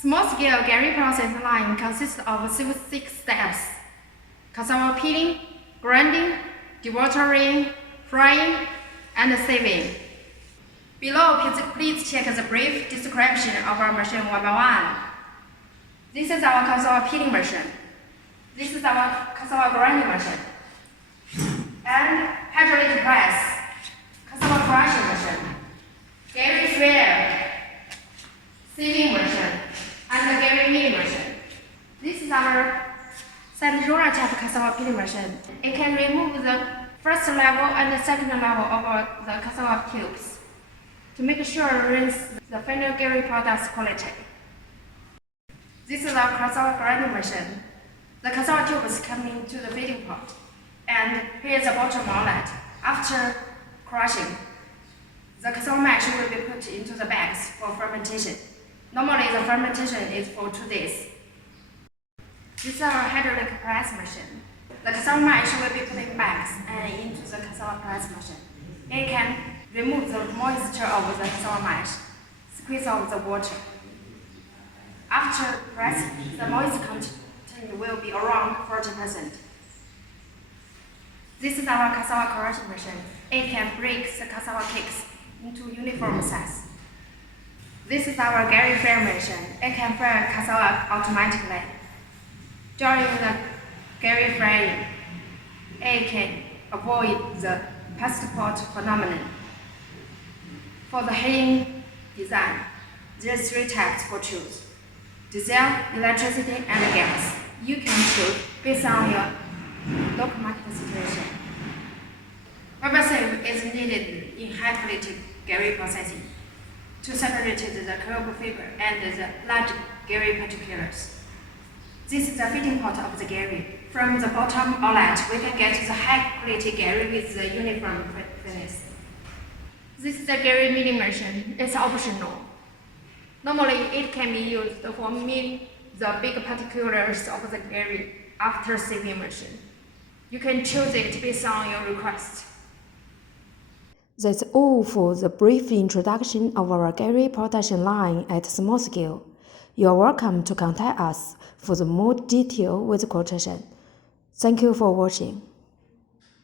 Small-scale Garri process line consists of 6 steps: cassava peeling, grinding, dewatering, frying, and sieving. Below, please check the brief description of our machine one by one. This is our cassava peeling machine. This is our cassava grinding machine. And hydraulic press, cassava crushing machine, Garri fryer, sieving machine, and the Garri milling machine. This is our sand roller type cassava peeling machine. It can remove the first level and the second level of the cassava tubes to make sure rinse the final Garri product's quality. This is our cassava grinding machine. The cassava tubes come into the feeding pot, and here is the bottom outlet. After crushing, the cassava mash will be put into the bags for fermentation. Normally, the fermentation is for 2 days. This is our hydraulic press machine. The cassava mash will be put in bags and into the cassava press machine. It can remove the moisture of the cassava mash, squeeze out the water. After pressing, the moisture content will be around 40%. This is our cassava crushing machine. It can break the cassava cakes into uniform size. This is our Garri fryer machine. It can fry cassava automatically. During the Garri frying, it can avoid the passport phenomenon. For the heating design, there are 3 types for choose: diesel, electricity, and gas. You can choose based on your local market situation. Rubber sieve is needed in high-quality Garri processing to separate the curved fiber and the large Garri particulars. This is the feeding pot of the Garri. From the bottom outlet, we can get the high-quality Garri with the uniform finish. This is the Garri milling machine. It's optional. Normally, it can be used for milling the big particulars of the Garri after sieving machine. You can choose it based on your request. That's all for the brief introduction of our Garri production line at small scale. You are welcome to contact us for the more detail with quotation. Thank you for watching.